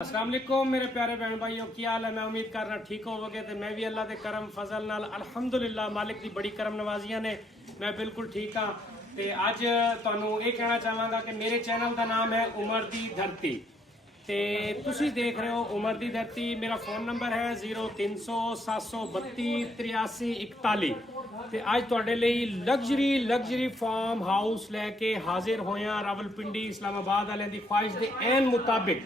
अस्सलाम वालेकुम मेरे प्यारे बहन भाइयों, क्या हाल है। मैं उम्मीद कर रहा ठीक होवोगे। तो मैं भी अल्लाह के करम फजल नाल अल्हम्दुलिल्लाह मालिक की बड़ी करम नवाजियां ने मैं बिल्कुल ठीक हाँ। तो अज तुहानू ये कहना चाहांगा कि मेरे चैनल का नाम है उमर दी धरती। तो तुसी देख रहे हो उमर दी धरती। मेरा फ़ोन नंबर है 0300 732 83 41। तो अज तुहाडे लई लग्जरी फार्म हाउस लैके हाजिर होया रावलपिंडी इस्लामाबाद वाले की ख्वाहिश के एन मुताबिक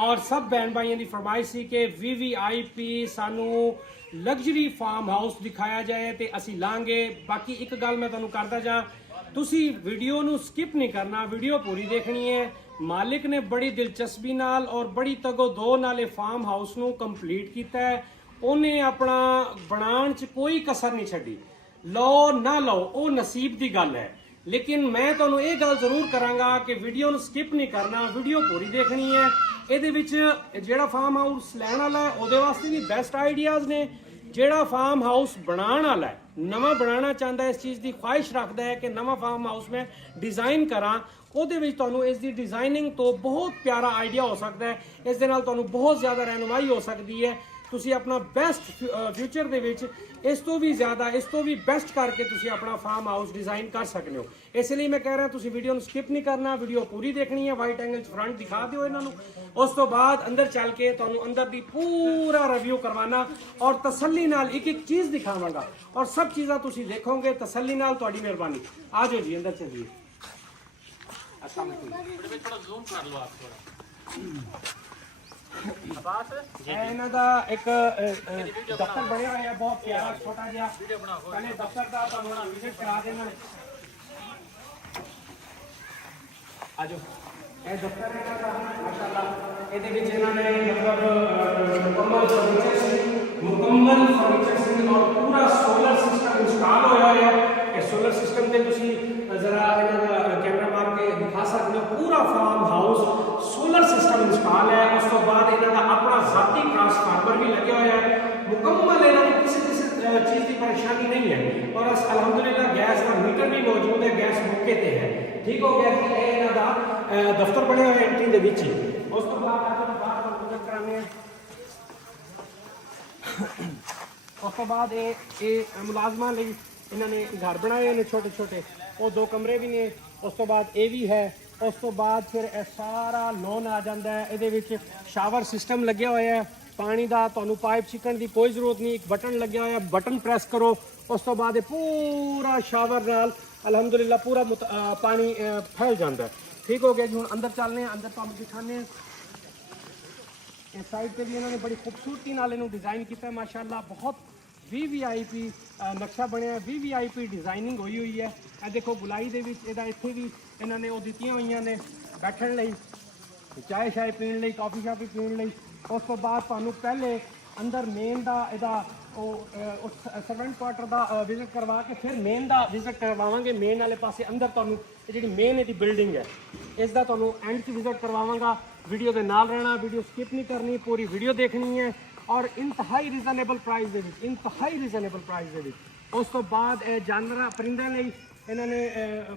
और सब बहन भाइयों की फरमाइश सी कि VVIP सानू लग्जरी फार्म हाउस दिखाया जाए तो असी लांगे। बाकी एक गल मैं तुहानू करदा जा, तुसी वीडियो नू स्किप नहीं करना, वीडियो पूरी देखनी है। मालिक ने बड़ी दिलचस्पी नाल और बड़ी तगो दो नाले फार्म हाउस नू कंप्लीट किया है। उन्हें अपना बनाने च कोई कसर नहीं छड़ी। लो ना लो वो नसीब की गल है, लेकिन मैं तुहानू ये गल जरूर करांगा कि वीडियो नू स्किप नहीं करना, वीडियो पूरी देखनी है। ਇਹਦੇ ਵਿੱਚ ਜਿਹੜਾ ਫਾਰਮ ਹਾਊਸ ਲੈਣ ਵਾਲਾ ਹੈ ਉਹਦੇ ਵਾਸਤੇ ਵੀ ਬੈਸਟ ਆਈਡੀਆਜ਼ ਨੇ। ਜਿਹੜਾ ਫਾਰਮ ਹਾਊਸ ਬਣਾਉਣ ਵਾਲਾ ਹੈ, ਨਵਾਂ ਬਣਾਉਣਾ ਚਾਹੁੰਦਾ, ਇਸ ਚੀਜ਼ ਦੀ ਖੁਆਇਸ਼ ਰੱਖਦਾ ਹੈ ਕਿ ਨਵਾਂ ਫਾਰਮ ਹਾਊਸ ਮੈਂ ਡਿਜ਼ਾਈਨ ਕਰਾਂ, ਉਹਦੇ ਵਿੱਚ ਤੁਹਾਨੂੰ ਇਸ ਦੀ ਡਿਜ਼ਾਈਨਿੰਗ ਤੋਂ ਬਹੁਤ ਪਿਆਰਾ ਆਈਡੀਆ ਹੋ ਸਕਦਾ ਹੈ। ਇਸ ਦੇ ਨਾਲ ਤੁਹਾਨੂੰ ਬਹੁਤ ਜ਼ਿਆਦਾ ਰਹਿਨੁਮਾਈ ਹੋ ਸਕਦੀ ਹੈ। ਤੁਸੀਂ ਆਪਣਾ ਬੈਸਟ ਫਿਊਚਰ ਦੇ ਵਿੱਚ ਇਸ ਤੋਂ ਵੀ ਜ਼ਿਆਦਾ, ਇਸ ਤੋਂ ਵੀ ਬੈਸਟ ਕਰਕੇ ਤੁਸੀਂ ਆਪਣਾ ਫਾਰਮ ਹਾਊਸ ਡਿਜ਼ਾਈਨ ਕਰ ਸਕਦੇ ਹੋ। ਇਸ ਲਈ ਮੈਂ ਕਹਿ ਰਿਹਾ ਤੁਸੀਂ ਵੀਡੀਓ ਨੂੰ ਸਕਿਪ ਨਹੀਂ ਕਰਨਾ, ਵੀਡੀਓ ਪੂਰੀ ਦੇਖਣੀ ਹੈ। ਵਾਈਟ ਐਂਗਲ 'ਚ ਫਰੰਟ ਦਿਖਾ ਦਿਓ ਇਹਨਾਂ ਨੂੰ। ਉਸ ਤੋਂ ਬਾਅਦ ਅੰਦਰ ਚੱਲ ਕੇ ਤੁਹਾਨੂੰ ਅੰਦਰ ਦੀ ਪੂਰਾ ਰਿਵਿਊ ਕਰਵਾਉਣਾ ਔਰ ਤਸੱਲੀ ਨਾਲ ਇੱਕ ਇੱਕ ਚੀਜ਼ ਦਿਖਾਵਾਂਗਾ ਔਰ ਸਭ ਚੀਜ਼ਾਂ ਤੁਸੀਂ ਦੇਖੋਗੇ ਤਸੱਲੀ ਨਾਲ। ਤੁਹਾਡੀ ਮਿਹਰਬਾਨੀ। ਆ ਜਾਓ ਜੀ ਅੰਦਰ ਚੱਲੀਏ। अस्सलाम वालेकुम। थोड़ा ज़ूम कर लो आप थोड़ा। ਇਹਨਾਂ ਦਾ ਇੱਕ ਦਫ਼ਤਰ ਬਣਿਆ ਹੋਇਆ ਬਹੁਤ ਪਿਆਰਾ ਛੋਟਾ ਜਿਹਾ। ਪਹਿਲੇ ਦਫ਼ਤਰ ਦਾ ਤੁਹਾਨੂੰ ਵਿਜ਼ਿਟ ਕਰਾ ਦੇਣਾ। ਆਜੋ ਇਹ ਦਫ਼ਤਰ ਇਹਨਾਂ ਦਾ ਮਾਸ਼ਾਅੱਲਾ। ਇਹਦੇ ਵਿੱਚ ਇਹਨਾਂ ਨੇ ਮਤਲਬ ਮੁਕੰਮਲ ਫਰਨੀਚਰ ਸੀ ਔਰ ਪੂਰਾ ਸੋਲਰ ਸਿਸਟਮ ਇੰਸਟਾਲ ਹੋਇਆ ਹੈ। ਇਹ ਸੋਲਰ ਸਿਸਟਮ ਤੇ ਤੁਸੀਂ ਜ਼ਰਾ ਇਹਨਾਂ ਦਾ ਕੈਮਰਾ ਮਾਰ ਕੇ ਦਿਖਾ ਸਕਦੇ ਹੋ। ਪੂਰਾ farm house solar system install है। उस तो बाद इन्होंने अपना जाती ट्रांसफार्मर भी लगे हुए हैं। मुकम्मल इन्होंने किसी चीज़ की परेशानी नहीं है और अल्हम्दुलिल्लाह गैस का मीटर भी मौजूद है, गैस मौके पे है। ठीक हो गया कि इन्हों का दफ्तर बने हुए एंट्री के बीच ही। उस तो बाद बाहर गुजर कराने उस तो बाद ये मुलाजमान लिए इन्होंने घर बनाए हुए छोटे छोटे, वो 2 कमरे भी ने। उस तो बाद ये भी है। उस तो बाद फिर सारा लोन आ जाता है। ये शावर सिस्टम लगे हुए है, पानी का तुहानू पाइप छिकन की कोई जरूरत नहीं। एक बटन लगे हुआ है, बटन प्रेस करो, उस तो बाद पूरा शावर नाल अलहमदुलिल्लाह पूरा पानी फैल जाता है। ठीक हो गया जी। हम अंदर चलने, अंदर तुहानू दिखाने। इस साइड पर भी इन्होंने बड़ी खूबसूरती नाल इन्हू डिज़ाइन किया माशाअल्लाह। बहुत VVIP नक्शा बनया, VVIP डिज़ाइनिंग हुई है। ਇਹ देखो गुलाई ਦੇ ਵਿੱਚ ਇਹਦਾ ਇੱਥੇ ਵੀ ਇਹਨਾਂ ਨੇ ਉਹ ਦਿੱਤੀਆਂ ਹੋਈਆਂ ਨੇ ਬੈਠਣ ਲਈ, ਚਾਹ ਸ਼ਾਇ ਪੀਣ ਲਈ, ਕਾਫੀ ਸ਼ਾਪੀ ਪੀਣ ਲਈ। ਉਸ ਤੋਂ ਬਾਅਦ ਤੁਹਾਨੂੰ ਪਹਿਲੇ ਅੰਦਰ ਮੇਨ ਦਾ ਇਹਦਾ ਉਹ ਸਰਵੈਂਟ ਕੁਆਟਰ ਦਾ ਵਿਜ਼ਿਟ ਕਰਵਾ ਕੇ ਫਿਰ ਮੇਨ ਦਾ ਵਿਜ਼ਿਟ ਕਰਵਾਵਾਂਗੇ। ਮੇਨ ਵਾਲੇ ਪਾਸੇ ਅੰਦਰ ਤੁਹਾਨੂੰ ਇਹ ਜਿਹੜੀ ਮੇਨ ਇਹਦੀ ਬਿਲਡਿੰਗ ਹੈ ਇਸ ਦਾ ਤੁਹਾਨੂੰ ਐਂਡ 'ਚ ਵਿਜ਼ਿਟ ਕਰਵਾਵਾਂਗਾ। ਵੀਡੀਓ ਦੇ ਨਾਲ ਰਹਿਣਾ, ਵੀਡੀਓ ਸਕਿਪ ਨਹੀਂ ਕਰਨੀ, ਪੂਰੀ ਵੀਡੀਓ ਦੇਖਣੀ ਹੈ और इंतहाई रिजनेबल प्राइस दे विच, इंतहाई रिजनेबल प्राइस दे विच। उस तो बाद जानवर परिंदे लई इन्होंने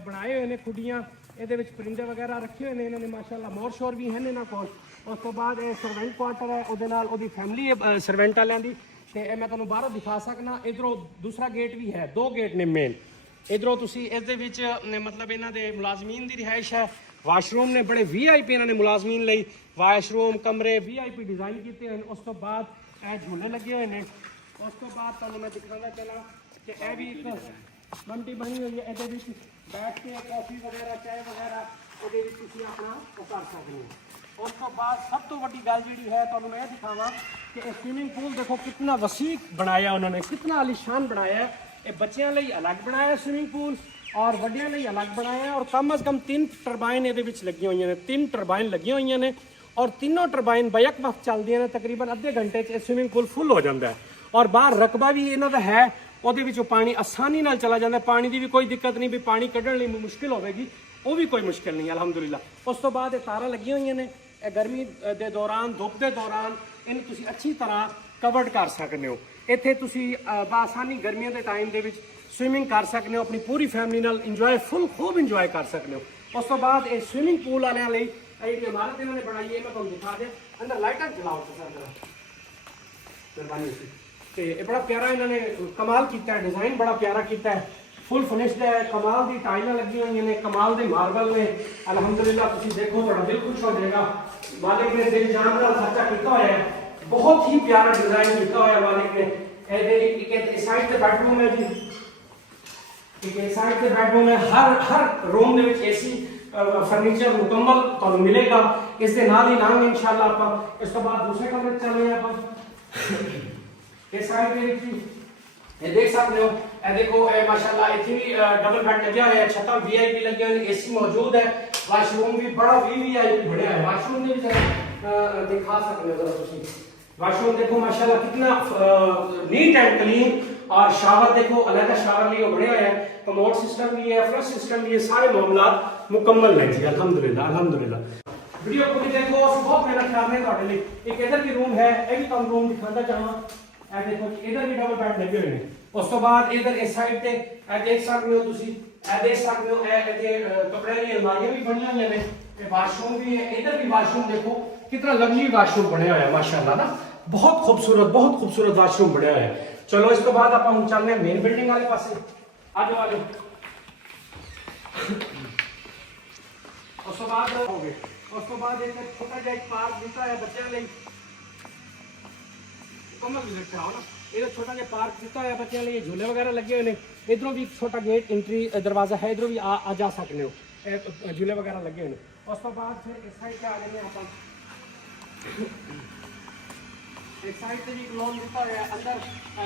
बनाए हुए ने खुडियाँ, ये परिंदे वगैरह रखे हुए हैं इन्होंने माशाअल्लाह। मोर शोर भी हैं इन्होंने कोल। उस तो बाद सर्वेंट क्वार्टर है, वो नाल ओदी फैमिली है सर्वेंट वालों की। तो मैं तुहानू बाहरों दिखा सकना। इधरों दूसरा गेट भी है, 2 गेट ने मेन। इधरों तुसी इस दे विच मतलब इन्हां दे मुलाजमीन की रिहाइश है। वाशरूम ने बड़े VIP इन्होंने मुलाजमीन लई वाशरूम कमरे VIP डिज़ाइन किए हैं। उस तो बाद झूले लगे हुए हैं। उस तो बाद तुहानू मैं दिखाना चला कि यह भी एक मंडी बनी हुई है। ये बैठ के कॉफ़ी वगैरह चाय वगैरह वो अपना वो कर सकते हो। उस तो बाद सब तो वड्डी गल जी है तुहानू मैं दिखावा कि स्विमिंग पूल देखो कितना वसी बनाया उन्होंने, कितना आलीशान बनाया है। ये बच्चों लिए अलग बनाया स्विमिंग पूल और वड्डियां लिए अलग बनाया है। और कम अज़ कम 3 टरबाइन ये लगी हुई हैं, 3 टरबाइन लगी हुई हैं और तीनों टरबाइन बैक वक्त चलती हैं। तकरीबन अद्धे घंटे स्विमिंग पूल फुल हो जाता है और बाहर रकबा भी इन्हों का है, वो पानी आसानी नाल चला जाता है। पानी की भी कोई दिक्कत नहीं भी पानी कढ़ने मुश्किल होगी, वो भी कोई मुश्किल नहीं अलहमदुलिल्लाह। उस तो बाद तारा लगी हुई ने गर्मी के दौरान, धुप के दौरान इन तुसी अच्छी तरह कवर्ड कर सकते हो। इत्थे तुसी बआसानी गर्मियों के टाइम के स्विमिंग कर सकते हो, अपनी पूरी फैमिली नाल इंजॉय फुल खूब इंजॉय कर सकते हो। उस तो बाद स्विमिंग पूल वाले इमारत इन्होंने बनाई है, मैं तुहानू दिखा दें। अंदर लाइटां चलाओ तुसीं अंदर मेहरबानी होगी। तो ये बड़ा प्यारा इन्होंने कमाल किया है, डिज़ाइन बड़ा प्यारा किया है, फुल फिनिश्ड है, कमाल दी टाइलां लगी हुई ने, कमाल दे मार्बल ने। अलहमदुलिल्लाह तुसीं देखो थोड़ा दिल खुश हो जाएगा। मालिक ने दिल जान का खर्चा किया हुआ है, बहुत ही प्यारा डिज़ाइन किया हुआ है मालिक ने। इस साइड से बेडरूम है जी, इस साइड से बेडरूम है, हर रूम दे विच एसी फर्नीचर मुकम्मल तुहानूं मिलेगा। इस दे नाल ही लांगे इंशाअल्लाह आपां। इस तो बाद दूसरे कमरे चलने आपां। इस साइड दे विच ये देख सकते हो, ये देखो माशाल्लाह इतनी भी डबल बेड लगे हुए हैं, छत्ता वीआईपी लगे हुए हैं, एसी मौजूद है, वाशरूम भी बड़ा वीवीआईपी बढ़िया है। वाशरूम भी जरा दिखा सकते हो जरा तुसी। वाशरूम देखो माशाल्लाह कितना नीट एंड क्लीन, और शावर देखो अलग शावर लिए बने हुए हैं, कमोड सिस्टम भी है, फ्लश सिस्टम भी है, सारे मामलात मुकम्मल हैं जी अल्हम्दुलिल्लाह अल्हम्दुलिल्लाह। वीडियो को भी देखो, बहुत मेहनत कर रहे हैं ਤੁਹਾਡੇ ਲਈ। एक इधर भी रूम है, ये भी तुम रूम दिखाना चाहूंगा। ਇਹ देखो इधर भी डबल बेड लगे हुए हैं। उस तो बाद इधर इस साइड पे देख सकते हो तुसी, देख सकते हो कपड़े की अलमारियां भी बनी हुई हैं, वाशरूम भी है। इधर भी वाशरूम देखो कितना लग्जरी वाशरूम बने हुए हैं माशाल्लाह ना, बहुत खूबसूरत वाशरूम बने हुए हैं। चलो इस तो बाद आप हम चलने मेन बिल्डिंग वाले पासे आ जाओ आगे। उस तो बाद हो गए, उस तो बाद एक छोटा जिहा पार्क दिता है बच्चों लिए, विजिट कराओ ना। ये छोटा जिहा पार्क दिता है बच्चों लिए, झूले वगैरह लगे हुए हैं। इधरों भी छोटा गेट एंट्री दरवाजा है, इधरों भी आ जा सकते हो, झूले वगैरह लगे हुए हैं। उस तो बाद फिर इस साइड पे आ जाएंगे आप, इस साइड से भी लॉन दिता है। अंदर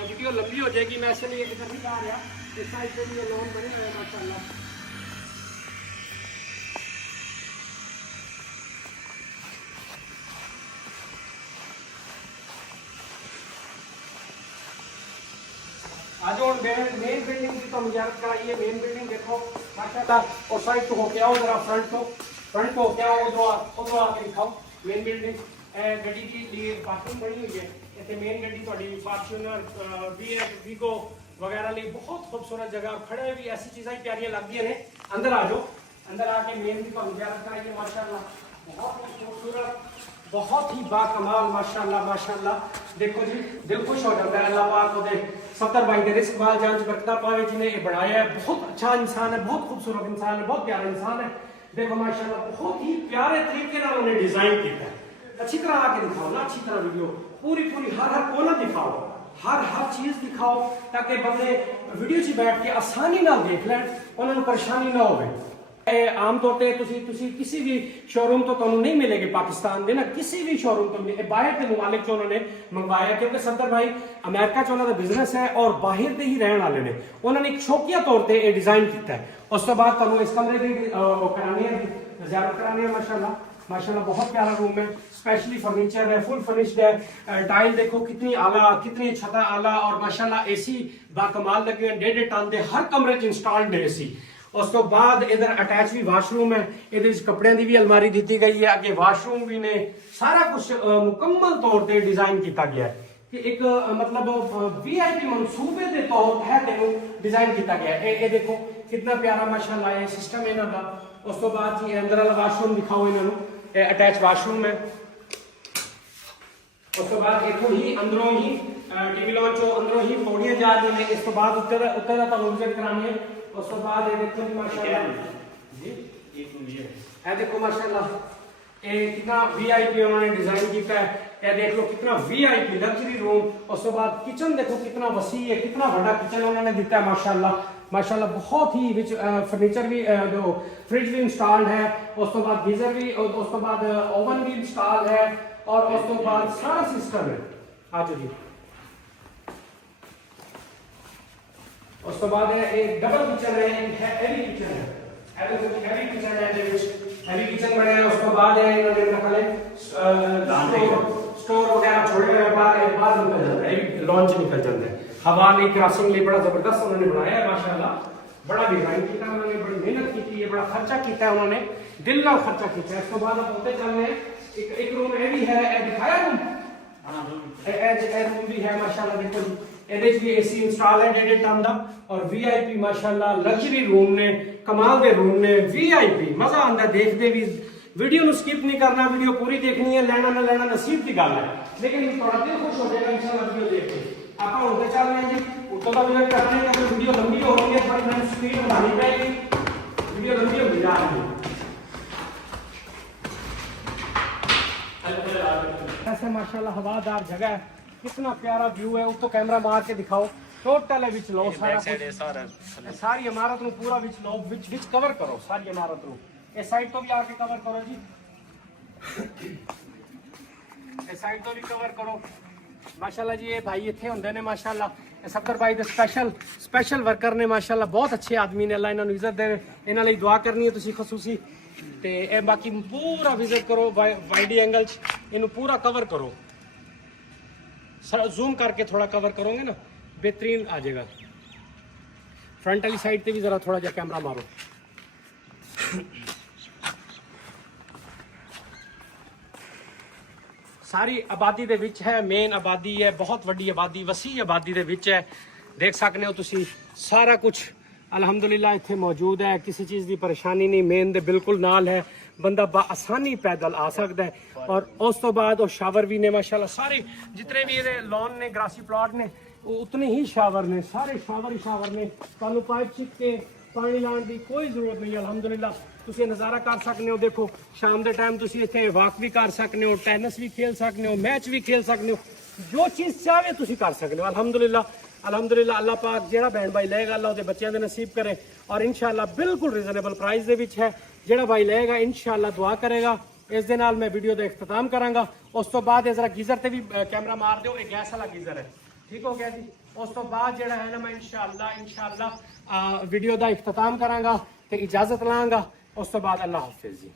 वीडियो लंबी हो जाएगी, मैं इसलिए इधर नहीं आ रहा। इस साइड से भी ये लॉन बने हुए हैं माशाल्लाह। आज मेन बिल्डिंग की तो मुझे कराइए। मेन बिल्डिंग देखो माशाल्लाह, और साइड तो होके आओ जरा, फ्रंट को होके आओ, उधर आके दिखाओ मेन बिल्डिंग। गड्डी की लिए पार्किंग बनी हुई है इतने, मेन गड्डी थोड़ी फॉर्च्यूनर वीगो वगैरह लिए बहुत खूबसूरत जगह, खड़े भी ऐसी चीज़ें प्यारियां लगती हैं। अंदर आ जाओ, अंदर आके मेन भी तो मुझे कराइए माशाल्लाह, बहुत ही खूबसूरत, बहुत ही बाकमाल माशाल्लाह माशाल्लाह। देखो जी दिल खुश हो जाता है। अल्लाह पाक को दे सत्तर भाई के रिस्क वाल जान बरकता पावे जिन्हें ये बनाया है। बहुत अच्छा इंसान है, बहुत खूबसूरत इंसान है, बहुत प्यारा इंसान है। देखो माशाल्लाह बहुत ही प्यारे तरीके से उन्होंने डिजाइन किया है। अच्छी तरह आके दिखाओ ना, अच्छी तरह वीडियो पूरी हर कोना दिखाओ, हर चीज दिखाओ, ताकि बंदे वीडियो च बैठ के आसानी ना देख लैन, उन्होंने परेशानी ना हो। आम तौर पर किसी भी शोरूम तो तुहानू नहीं मिलेगी पाकिस्तान के ना, किसी भी शोरूम तो बाहर के मुमालिक चो उन्होंने मंगवाया, क्योंकि सदर भाई अमेरिका च उन्होंने बिजनेस है और बाहर के ही रहने वाले ने, उन्होंने एक शौकिया तौर पर यह डिजाइन किया है। उस तो बाद तुहानू इस कमरे की करानी है, ज़ियारत करानी है माशाल्लाह माशाल्लाह। बहुत प्यारा रूम है, स्पेशली फर्नीचर है, फुल फर्निश्ड है। टाइल देखो कितनी आला, कितनी छता आला, और माशाल्लाह एसी बाकमाल लगे हैं, 1.5 टन के हर कमरे च इंस्टॉल्ड है एसी। उस तो बाद इधर अटैच भी वाशरूम है, ये कपड़े की भी अलमारी दी गई है, अगे वाशरूम भी ने, सारा कुछ मुकम्मल तौर पर डिजाइन किया गया है कि एक मतलब वीआईपी मनसूबे के तौर तहत डिजाइन किया गया है। ये देखो कितना प्यारा माशाल्लाह ये सिस्टम है इन्हों का। उस तो बाद जी अंदर वाला वाशरूम दिखाओ इन्होंने, अटैच वाशरूम है। उस तो बाद इतों ही अंदरों ही टीवी लॉन्च अंदरों ही पौड़ियां जा रही हैं। इस तो बाद उत्तर का विजिट करानी है। उस तो बाद देखो जी माशाल्लाह जी, ये देखो माशाल्लाह ये कितना वीआईपी उन्होंने डिजाइन किया है। ये देख लो कितना वीआईपी लग्जरी रूम। उस तो बाद किचन देखो कितना वसी है, कितना बड़ा किचन उन्होंने दिता है माशाल्लाह माशाल्लाह। बहुत ही विच फर्नीचर भी जो फ्रिज भी इंस्टॉल्ड है, उस तो बाद गीजर भी, उस तो बाद ओवन भी इंस्टॉल है, और उस तो बाद सारा सिस्टम है। आज जी उस तो बाद एक डबल किचन है, एक हैवी किचन है, हैवी किचन है, हैवी किचन बने है। उस तो बाद है इन्होंने रखा है स्टोर वगैरह छोड़े हुए बाद निकल जाता है, लॉन्च निकल जाता है। हवा नहीं क्रॉसिंग लिए बड़ा जबरदस्त उन्होंने बनाया है माशाल्लाह। बड़ा डिजाइन किया उन्होंने, बड़ी मेहनत की है, बड़ा खर्चा किया उन्होंने, दिल ना खर्चा किया। इस तो बाद आप होते चल रहे हैं। एक रूम ये भी है, दिखाया रूम, रूम भी है माशाल्लाह। देखो जी ਇਹਦੇ ਵੀ एसी इंस्टॉल है 1.5 टन का, और वीआईपी माशाल्लाह लग्जरी रूम ने, कमाल के रूम ने, वीआईपी मजा आता देखते भी वीडियो ਨੂੰ ਸਕਿਪ ਨਹੀਂ ਕਰਨਾ, ਵੀਡੀਓ ਪੂਰੀ ਦੇਖਣੀ ਹੈ। ਲੈਣਾ ਨਾ ਲੈਣਾ ਨਸੀਬ ਦੀ ਗੱਲ ਹੈ, ਲੇਕਿਨ ਤੁਹਾਡਾ ਦਿਲ ਖੁਸ਼ ਹੋ ਜਾਏਗਾ ਇਨਸ਼ਾਅੱਲਾ ਵੀਡੀਓ ਦੇਖ ਕੇ। ਆਪਾਂ ਹੁਣ ਤੇ ਚੱਲਦੇ ਹਾਂ ਜੀ, ਉੱਤੋਂ ਦਾ ਵਿਜ਼ਿਟ ਕਰਦੇ ਹਾਂ ਕਿਉਂਕਿ ਵੀਡੀਓ ਲੰਬੀ ਹੋ ਰਹੀ ਹੈ, ਥੋੜੀ ਮੈਨੂੰ ਸਪੀਡ ਵਧਾਣੀ ਪਏਗੀ, ਵੀਡੀਓ लंबी होती जा रही है। ऐसे माशाल्लाह हवादार जगह है, कितना प्यारा व्यू है। ऊपर कैमरा मार के दिखाओ, टोटल है विच लो सारा कुछ, सारी इमारत नु पूरा विच लो, विच कवर करो सारी इमारत नु। इस साइड तो भी आके कवर करो जी, इस साइड तो भी कवर करो माशाल्लाह जी। ये भाई इत्थे हुंदे ने माशाल्लाह, सफदर भाई दे स्पैशल वर्कर ने माशाल्लाह, बहुत अच्छे आदमी ने, अल्लाह इन्हां नूं इज्जत देवे। इन्हां लई दुआ करनी है तुसीं खसूसी, ते ए बाकी पूरा विजिट करो वाइडी एंगल च, इन्हू पूरा कवर करो। जूम करके थोड़ा कवर करोगे ना, बेहतरीन आ जाएगा। फ्रंट वाली साइड पे भी जरा थोड़ा जा कैमरा मारो। सारी आबादी दे विच है, मेन आबादी है, बहुत वड्डी आबादी, वसी आबादी दे विच है। देख सकते हो तुसी सारा कुछ अलहमदुलिल्लाह इत्थे मौजूद है, किसी चीज़ की परेशानी नहीं। मेन दे बिल्कुल नाल है, बंदा आसानी पैदल आ सकता है। और उस तो बाद और शावर भी ने माशाल्लाह, सारे जितने भी ये लॉन ने, ग्रासी प्लॉट ने, उतने ही शावर ने, सारे शावर ही शावर ने। तुहानू पाइप छिक के पानी लाने की कोई जरूरत नहीं। अलहमदुलिल्लाह तुसी नज़ारा कर सकते हो। देखो शाम के टाइम तुसी इत्थे वॉक भी कर सकते हो, टेनिस भी खेल सकते हो, मैच भी खेल सकते हो, जो चीज़ चाहे तुसी कर सकते हो। अलहमदुलिल्लाह अलहमदुलिल्लाह अल्लाह पाक जेड़ा बहन भाई लेगा अल्लाह उहदे बच्चों दे नसीब करे। और इंशाअल्लाह बिल्कुल रिजनेबल प्राइस दे विच है। जेड़ा भाई लेगा इंशाअल्लाह दुआ करेगा। इस दे नाल मैं वीडियो दा इख्तिताम करांगा। उस तो बाद जरा गीजर ते भी कैमरा मार दिओ, ये गैस वाला गीजर है, ठीक हो गया जी। उस तो बाद जेड़ा है ना, मैं इंशाअल्लाह वीडियो दा इख्तिताम करांगा ते इजाजत लांगा। उस तो बाद अल्लाह हाफिज़ जी।